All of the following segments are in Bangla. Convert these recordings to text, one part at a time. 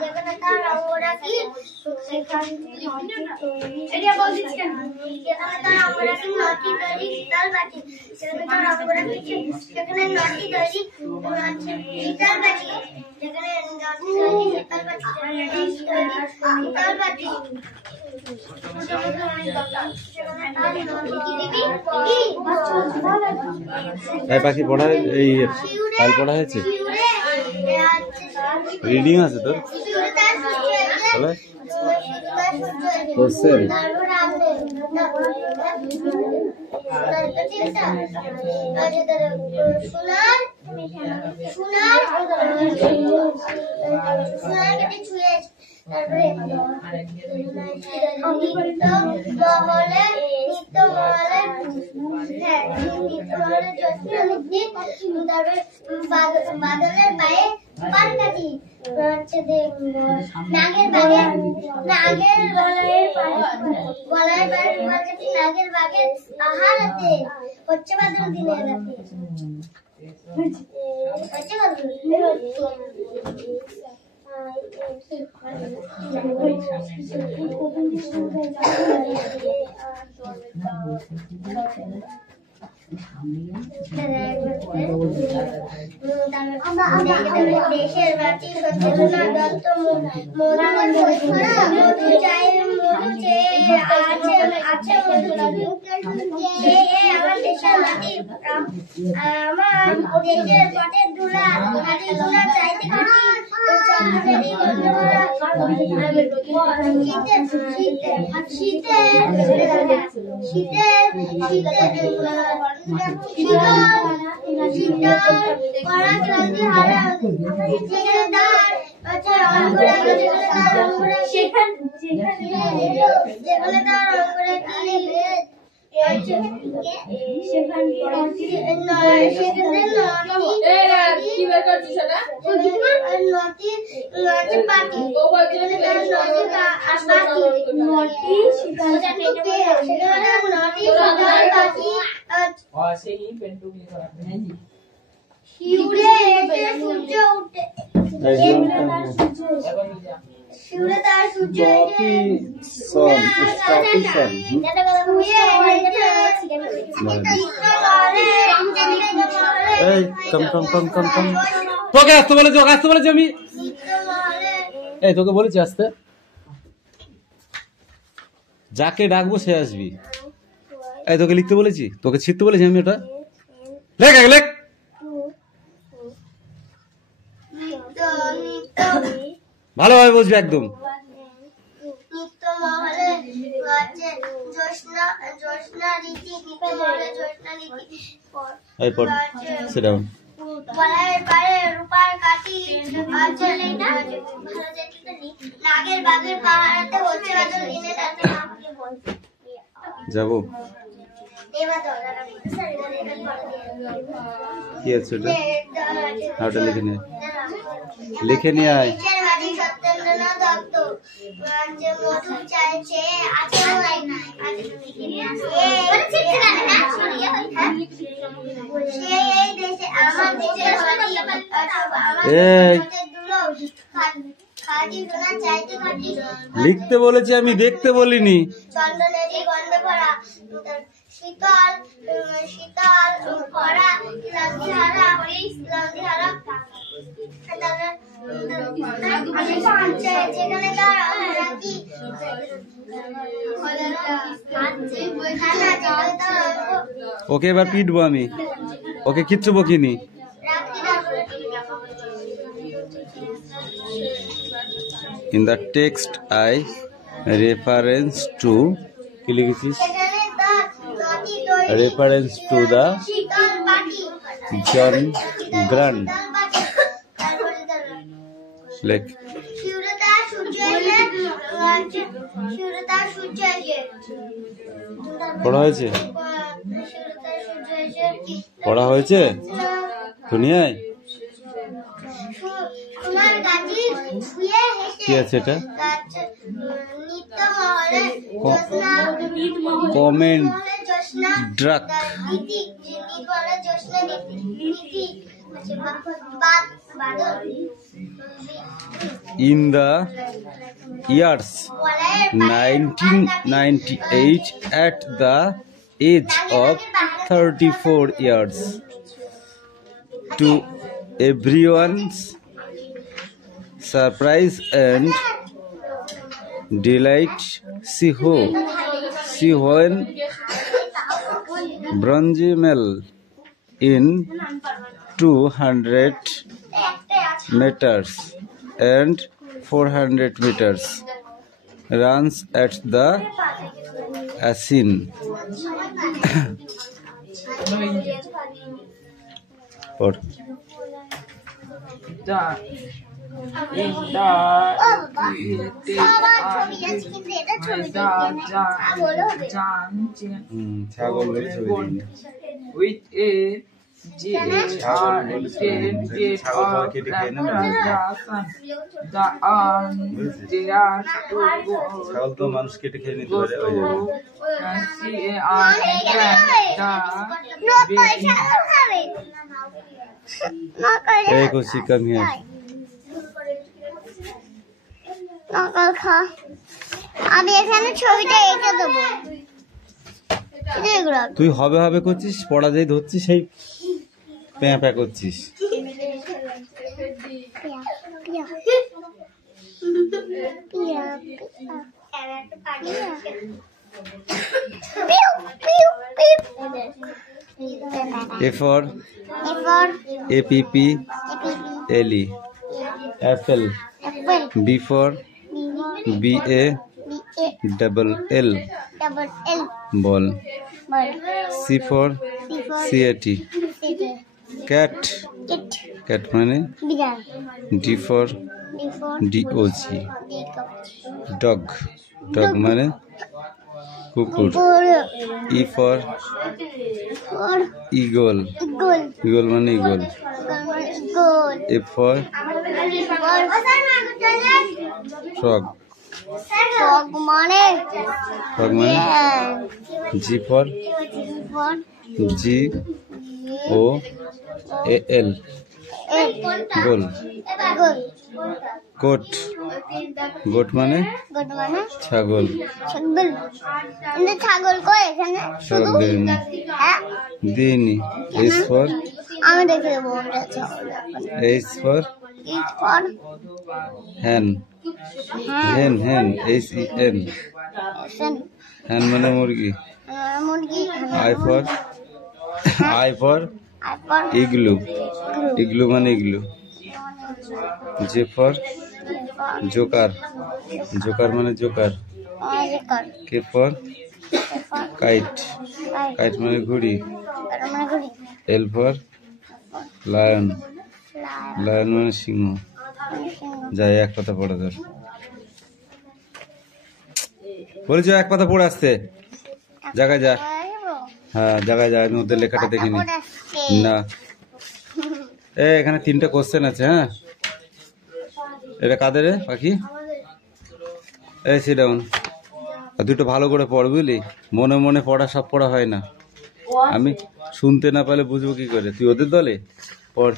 যেখানে তার অঙ্গরাখি সেখানে এটা বলছিস কেন? যেখানে তার অঙ্গরাখি নটি তৈরি শীতল বাটি, সেখানে তার অঙ্গরাখি সেখানে নটি তৈরি শীতল বাটি, যেখানে নটি তৈরি শীতল বাটি, পাখি পড়া এই কাল পড়া হয়েছে, রিডিং আছে তোর কোশ্চেন বাদলের পায়ে পান কাটি, নাগের বাগে নাগের গলায় পায়ে পান কাটি, নাগের বাগে আহার হাতে হচ্ছে বাদল দিনের রাতে, হচ্ছে বাদল দেশের বাটি মধু চাই, মধু চেয়ে আছে মধু, আমার দেশের মাটি, আমার দেশের পটের ধুলা, মাটির ধুলা চাইতে কাটি, চন্দ্রেরই গন্ধ ভরা তোকে আসতে বলেছি, ওকে আসতে বলেছি আমি, এই তোকে বলেছি আসতে, যাকে ডাকবো সে আসবি। এই তোকে লিখতে বলেছি, তোকে ছিটতে বলেছি আমি, ওটা লেখ আগে লেখ, ভালোভাবে বুঝবি একদম। যাবো কি আছে ওটা, ওটা লিখে নিয়ে লিখে নিয়ে আয়। লিখতে বলেছি আমি, দেখতে বলিনি। শীতল শীতল ভরা যেখানে ওকে এবার পিটবো আমি, ওকে কিচ্ছু বকিনি। In the text I reference to কি লিখেছিস, reference to the John Grant লেখ। পড়া হয়েছে, পড়া হয়েছে দুনিয়ায় কি আছে এটা, comment ড্রাক In the years 1998, at the age of 34 years, to everyone's surprise and delight, she won bronze medal in 200 meters and 400 meters runs at the Asian or with a GR-10 of the arm there to go Hey, Kosi, come here. আমি এখানে ছবিটা এঁকে দেবো। তুই হবে হবে করছিস, পড়া যাই ধরছিস, সেই প্যাঁ প্যাঁ করছিস। A for APPLE, apple. B for BALL, ball. C for CAT, cat মানে D for DOG, dog মানে কুকুর। E for eagle মানে eagle। F for frog মানে G for GOAL, goal। goat মানে ছাগল। ছাগল কই এখানে ছাগল দিইনি। H for আমি দেখে দেবো। H for hen, HEN, HEN, hen মানে মুরগি। I for igloo মানে igloo। J for joker মানে joker। K for kite মানে ঘুড়ি। L for lion মানে সিংহ। যাই এক কথা পড়ে ধর, বলেছি এক কথা পড়ে আসতে। জায়গায় যা, হ্যাঁ জায়গায় যা, আমি ওদের লেখাটা দেখিনি না। এখানে 3টে কোশ্চেন আছে। হ্যাঁ, এটা কাদের রে পাখি? এই সিট ডাউন। দুটো ভালো করে পড়, বুঝলি? মনে মনে পড়া সব পড়া হয় না। আমি শুনতে না পারলে বুঝবো কি করে? তুই ওদের দলে পড়।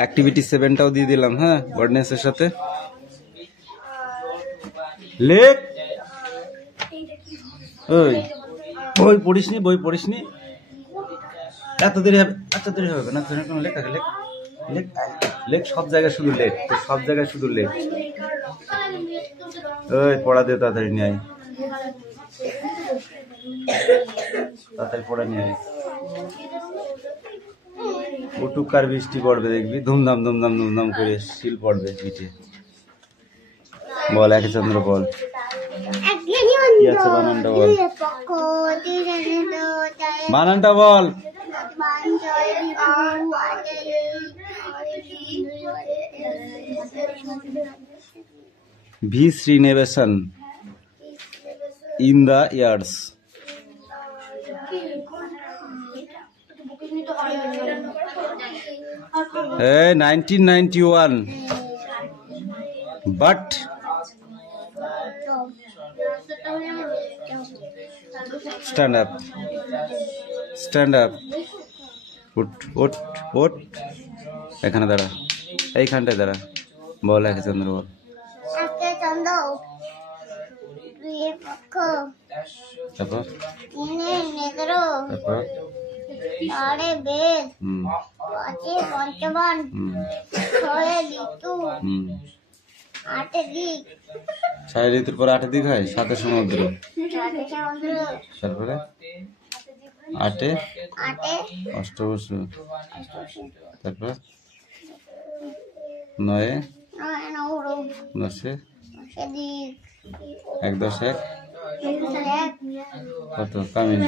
অ্যাক্টিভিটি 7টাও দিয়ে দিলাম। হ্যাঁ, ওয়ার্ডনেসের সাথে লেখ। বই পড়িসনি এত দেরি হবে না। লেখ সব জায়গায় শুধু লেট, সব জায়গায় শুধু লেট। ওই পড়া দে, তাড়াতাড়ি নিয়ে আয়, তাড়াতাড়ি পড়া নিয়ে আয়। উটুকার বৃষ্টি পড়বে দেখবি, ধুমধাম করে শিল পড়বে পিঠে। বল একে চন্দ্র বল, কি আছে বানানটা বল, বানানটা বল। V. Srinivasan, in the years 1991, but stand up, stand up, উঠ উঠ উঠ, এখানে দাঁড়া, এইখানটায় দাঁড়া, বল একে চন্দ্র বল। একে চন্দ্র, দুইয়ে পক্ষ, তারপর তিনে নেত্র, তারপর চারে বেদ, পাঁচে পঞ্চবান, ছয়ে ঋতু, আটে দিক, 6 ঋতুর পর 8 দিক হয়, 7 সমুদ্র, সাতে সমুদ্র, তারপরে 8 আটে অষ্টবসু, অষ্টশী, তারপর 9 নয়ে নৌর, 10 দশে দিক, 1 10 1 একুশে এক, কত কামিন,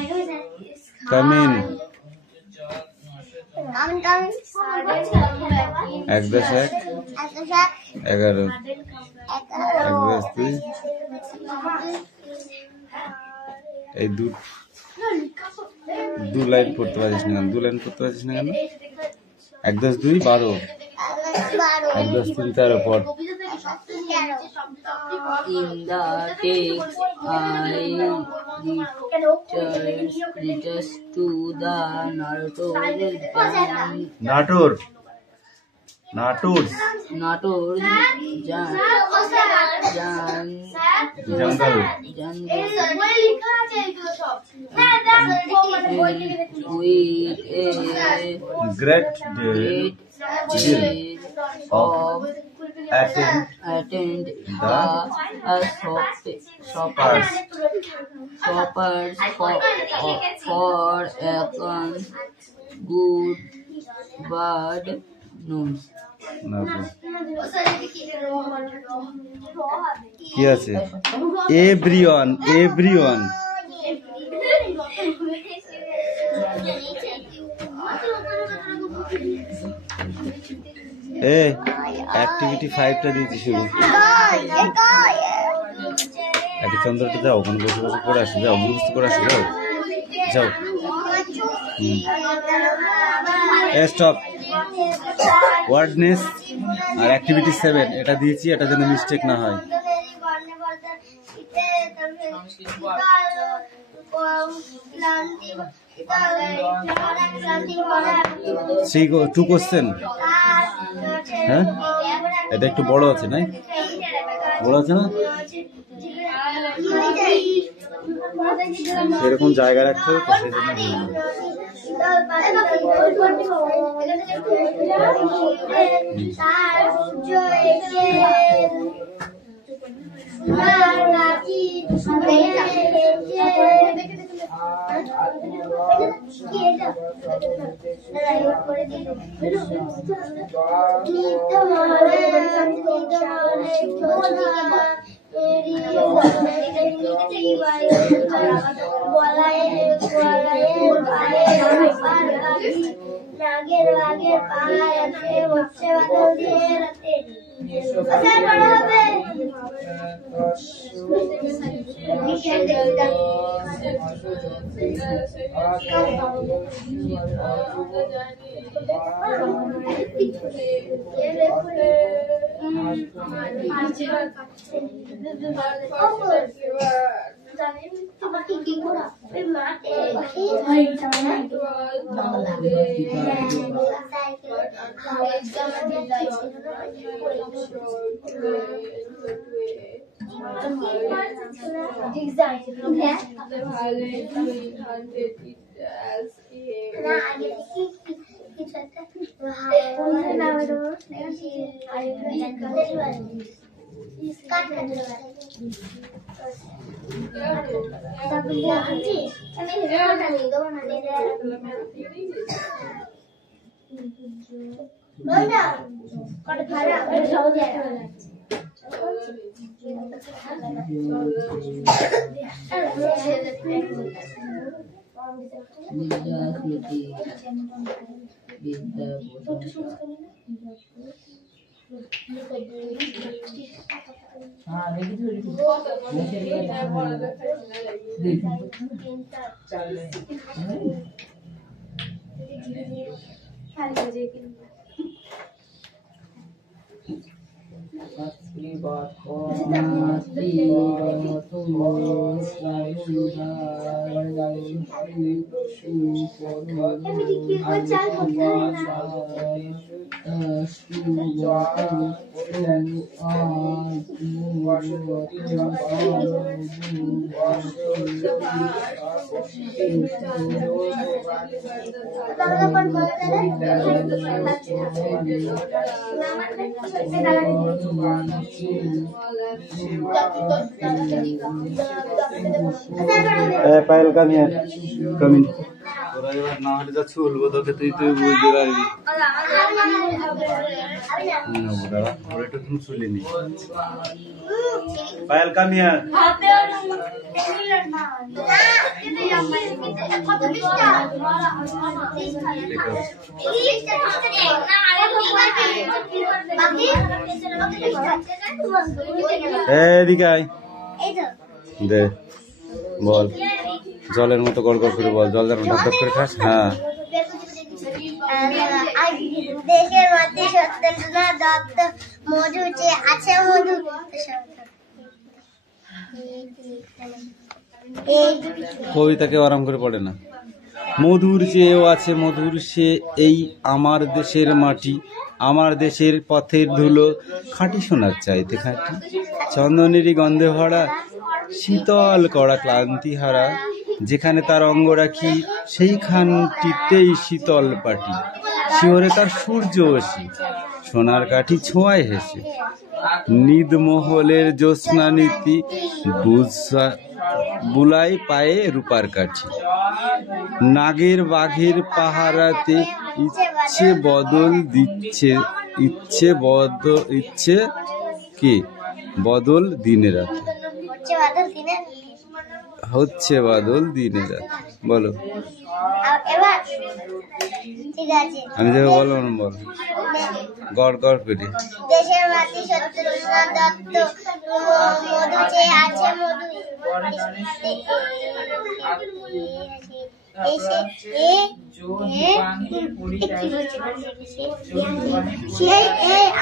কামিন, কামিন কামিন, 1 10 1 একুশে এক, 11 এগারো, 1 10 2, এই দু লাইন পড়তে পারছিস না কেন? 2 লাইন পড়তে পারছিস না কেন? 1 10 2 12, বারো, 1 10 3 13 পড়। তেরো, In the text, reaches to the narrator Natore, Natore, জঙ্গল, with a great great deal of attend attend the shoppers for a good bird news. কি আছে? এভরিওয়ান, এভরিওয়ান, এ অ্যাক্টিভিটি 5টা দিয়েছি শুরু। একটা চন্দ্রটা যাও, ওখানে বসে বসে করে আসো, যাও মুখস্থ করে আসো, যাও যাও। স্টপ, ওয়ার্ডনেস আর অ্যাক্টিভিটি 7 এটা দিয়েছি, এটা যেন মিস্টেক না হয়। 2 কোশ্চেন, হ্যাঁ এটা একটু বড় আছে, নাই বড় আছে না, সেরকম জায়গা রাখতে হবে তো, পায়েল কামিয়ে কামিন তোরা এবার না হলে যা চলবো তোকে তুই বুঝতে পারবি ওরা একটু তুমি চলিনি পায়েল কামিয়ে এদিকে আয় দে বল জলের মতো গড় গড় করে বল জল যেন ঢক ঢক করে খাস হ্যাঁ দেশের মাটি সত্যেন্দ্রনাথ দত্ত মধু যে আছে মধু কবিতা কেউ আরাম করে পড়ে না মধুর চেয়েও আছে মধুর সে এই আমার দেশের মাটি আমার দেশের পথের ধুলো খাঁটি সোনার চাইতে খাঁটি চন্দনেরই গন্ধে ভরা শীতল কড়া ক্লান্তি হারা যেখানে তার অঙ্গ রাখি সেইখানটিতেই শীতল পাটি শিওরে তার সূর্য বসি সোনার কাঠি ছোঁয়ায় হেসে নিদমহলের জ্যোৎস্না নীতি বুলাই পায়ে রূপার কাঠি নাগের বাঘের পাহারাতে ইচ্ছে বদল দিচ্ছে ইচ্ছে কি বদল দিনে রাতে হচ্ছে বাদল দিনে রাতে বলো আমি যাকে বলো না বল গড় গড় করে দেশের মাটি সত্যেন্দ্রনাথ দত্ত মধু যে আছে মধু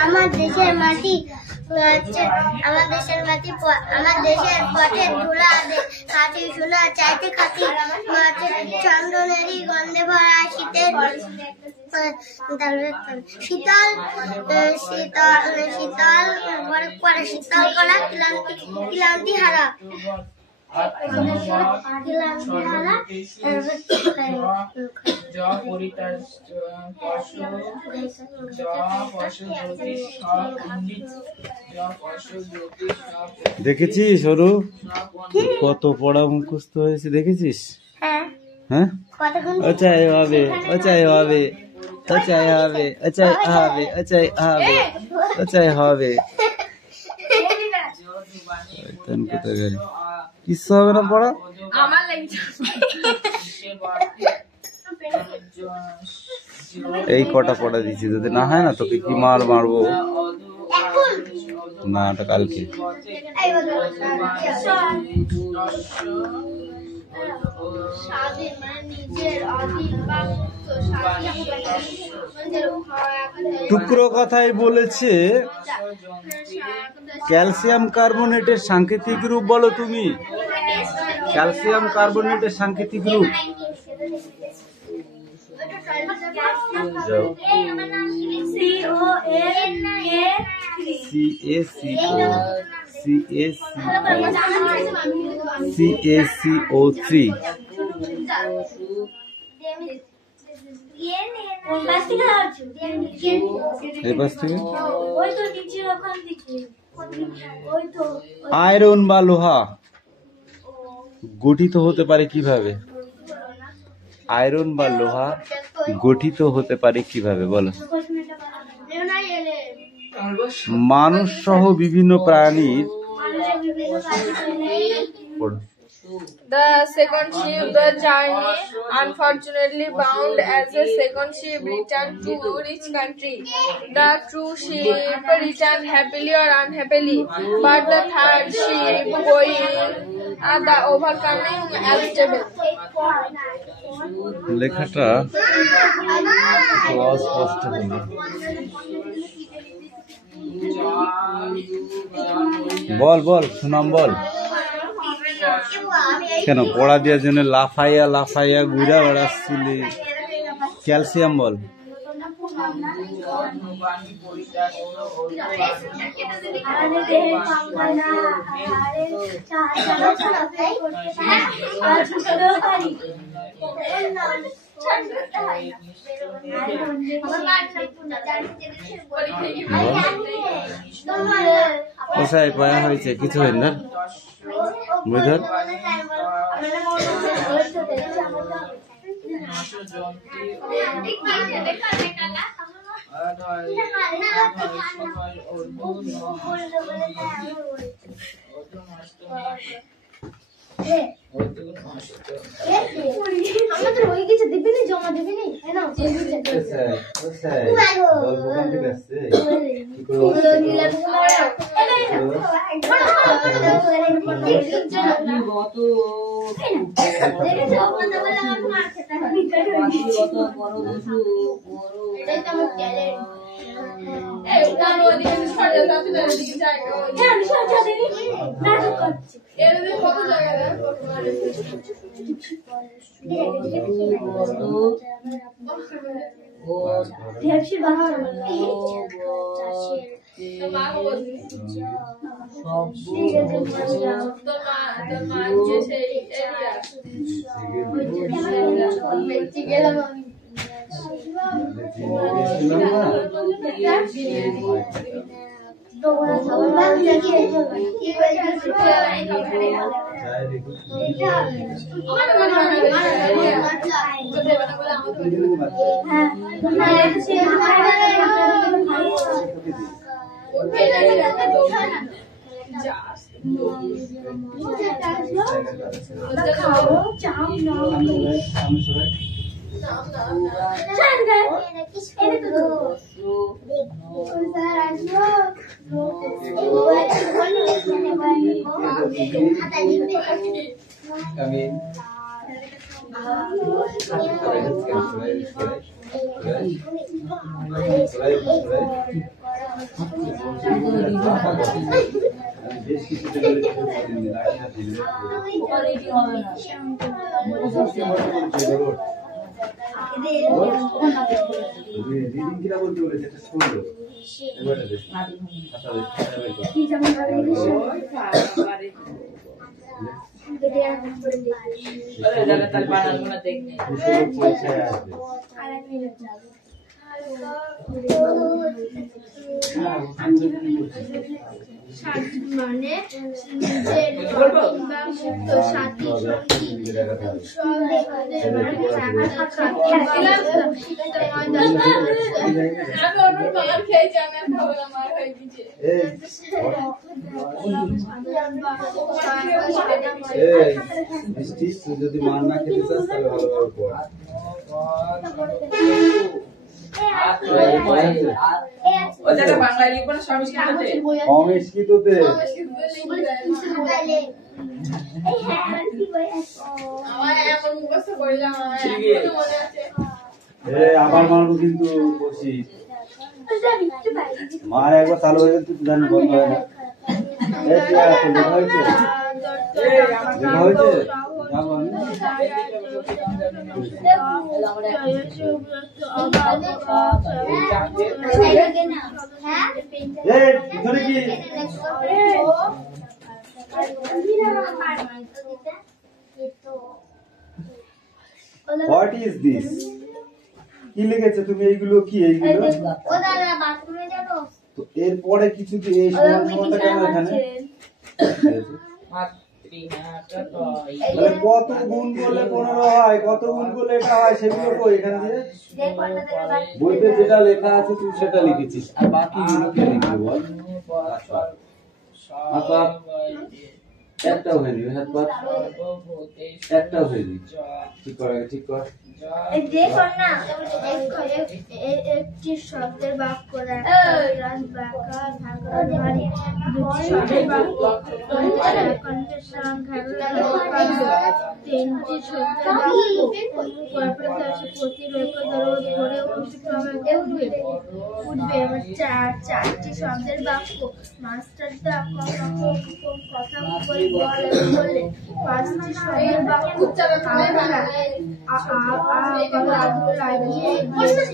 আমার দেশের মাটি আমার দেশের মাটি আমার দেশের পথে ধুলা খাটি সোনা চাইতে খাটি চন্দনেরই গন্ধে ভরা শীতের শীতল শীতল শীতল পরে শীতল করা ক্লান্তি হারা দেখেছিস সরু কত পড়া মুখস্থ হয়েছে দেখেছিস হ্যাঁ আচ্ছা এভাবে আচ্ছা এভাবে আচ্ছা হবে আচ্ছা হবে আচ্ছা হবে আচ্ছা হবে কোথায় গেল কিচ্ছু হবে না পড়া আমার লাগছে এই কটা পড়া দিচ্ছি যদি না হয় না তোকে কি মারবো না ওটা কালকে টুকরো কথাই বলেছে ক্যালসিয়াম কার্বনেটের সাংকেতিক রূপ বলো তুমি ক্যালসিয়াম কার্বনেটের সাংকেতিক রূপ CaCO3 আয়রন বা লোহা গঠিত হতে পারে কিভাবে আয়রন বা লোহা গঠিত হতে পারে কিভাবে বলো মানুষ সহ বিভিন্ন প্রাণীর The second ship, the journey, unfortunately bound as a second ship returned to rich country. The true ship returned happily or unhappily, but the third ship going the overcoming unstable. লেখাটা অস্পষ্ট হলো বল বল সুনাম বল কেন পড়া দেওয়ার জন্য লাফাইয়া লাফাইয়া ঘুরা বেড়াচ্ছিলি? ক্যালসিয়াম বল। কোথায় পায়া হয়েছে? কিছু হয়নি না বুঝল। আমাদের হয়ে গেছে, দিবি না জমা দিবি না? মানে যদি মান না খেতে চাস তাহলে ভালোভাবে পড়। আবার মারবো কিন্তু বসি মার একবার চালু হয়ে গেলে তুই জানি বন্ধ হয় না। লেখা হয়েছে যাবো আমি What is this? কি লিখেছে তুমি? এইগুলো কি? এইগুলো তো এরপরে কিছু কি এই সমানটা কেন এখানে? কত গুণ করলে 15 হয়, কত গুণ করলে এটা হয়, সেগুলো কই এখানে দিয়ে? বইতে যেটা লেখা আছে তুই সেটা লিখেছিস, আর বাকিগুলো কে লিখবে বল? হাত একটাও হয়নি, হাত পাত একটাও হয়নি। ঠিক কর, ঠিক কর। একটি শব্দের বাক্য তিনটি চারটি শব্দের বাক্য মাস্টারদা কথা বলে বললে পাঁচটি শব্দের বাক্য লাগিয়ে আগুন লাগিয়েছে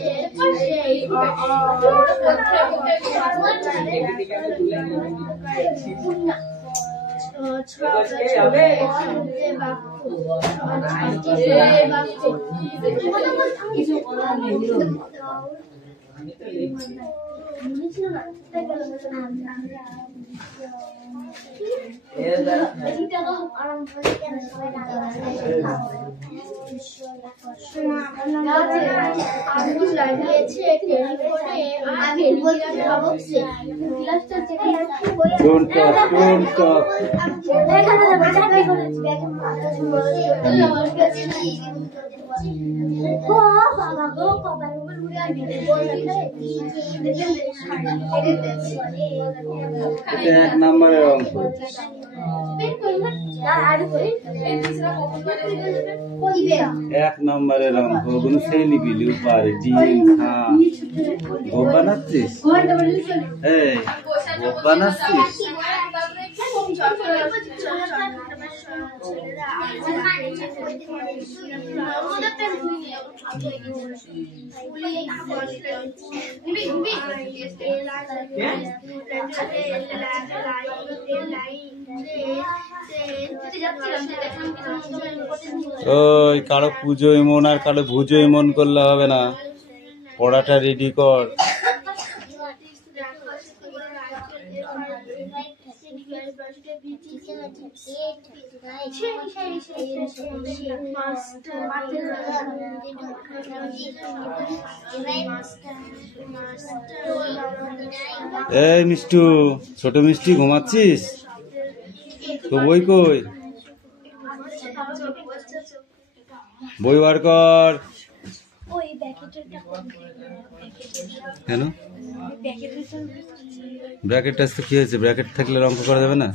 টেলিফোনে Don't talk, don't talk. এটা 1 নম্বরের অঙ্ক। 1 নম্বরের অঙ্ক গুলো সেই লিখবি উপরে ডিম খা ভোগ বানাচ্ছিস এই ভোগ বানাচ্ছিস ওই কারো পুজো এমন আর কারো ভুজো এমন করলে হবে না, পড়াটা রেডি কর। এই মিষ্টু, ছোট মিষ্টি ঘুমাচ্ছিস তো? বই কই? বই বার কর। কেন ব্র্যাকেট আসতে কি হয়েছে? ব্র্যাকেট থাকলে অঙ্ক করা যাবে না?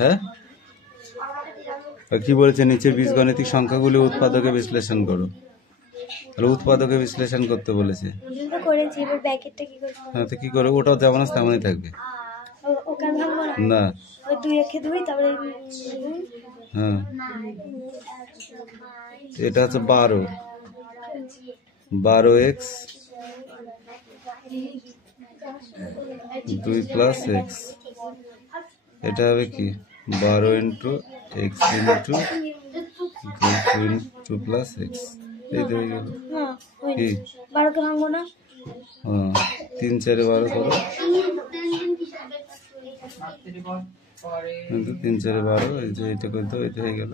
হ্যাঁ, কি বলেছে? নিচের বীজগণিতিক সংখ্যাগুলি উৎপাদকে বিশ্লেষণ করো। তাহলে উৎপাদকে বিশ্লেষণ করতে বলেছে। হ্যাঁ, তো কি করো? ওটাও যেমন আছে তেমনই থাকবে না। হ্যাঁ, এটা হচ্ছে 12x 2 প্লাস x। এটা হবে কি 12 into x into 2 plus x। এই তো হয়ে গেল কি 12কে ভাঙবো না? হ্যাঁ, 3 4 12 করো, 3 4 12। এই যে এটা করতে এটা হয়ে গেল।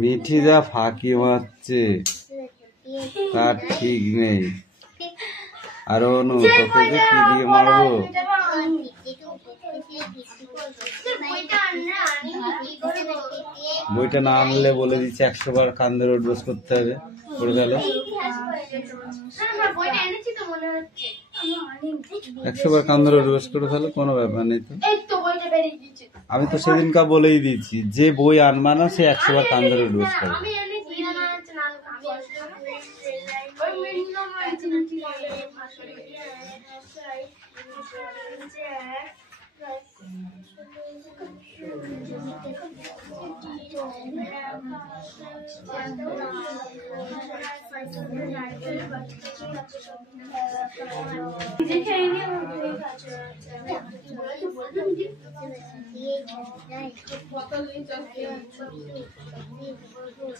মিঠি যা ফাঁকি মারছে তার ঠিক নেই। আর অনু, তোকে যে কি দিয়ে মারবো? বইটা না আনলে বলে দিচ্ছে 100 বার কান্দে রোড বস করতে হবে। করে গেল 100 বার কান্দে রোড বস করে ফেলো, কোনো ব্যাপার নেই তো। আমি তো সেদিনকা বলেই দিয়েছি, যে বই আনবা না সে 100 বার কান্দে রোড বস করে।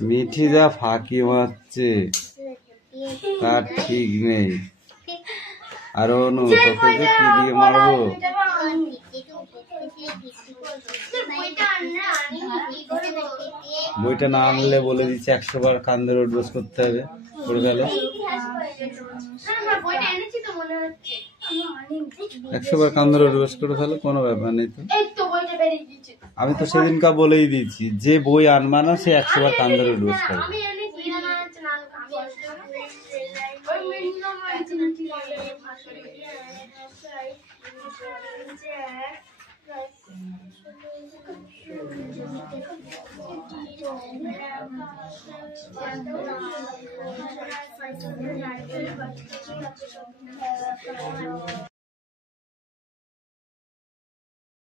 মিঠি যা ফাঁকি মারছে তার ঠিক নেই। আর অনু, তোকে যে কি দিয়ে মারবো? বইটা না আনলে বলে দিচ্ছে 100 বার কান্দে রোড বস করতে হবে। করে গেল 100 বার কান্দে রোড বস করে ফেলো, কোনো ব্যাপার নেই তো। আমি তো সেদিনকা বলেই দিয়েছি, যে বই আনবা না সে 100 বার কান ধরে ডোজ খাবে। আমি এনে দিয়ে না নাল আমি ওই মিনিমাম আছে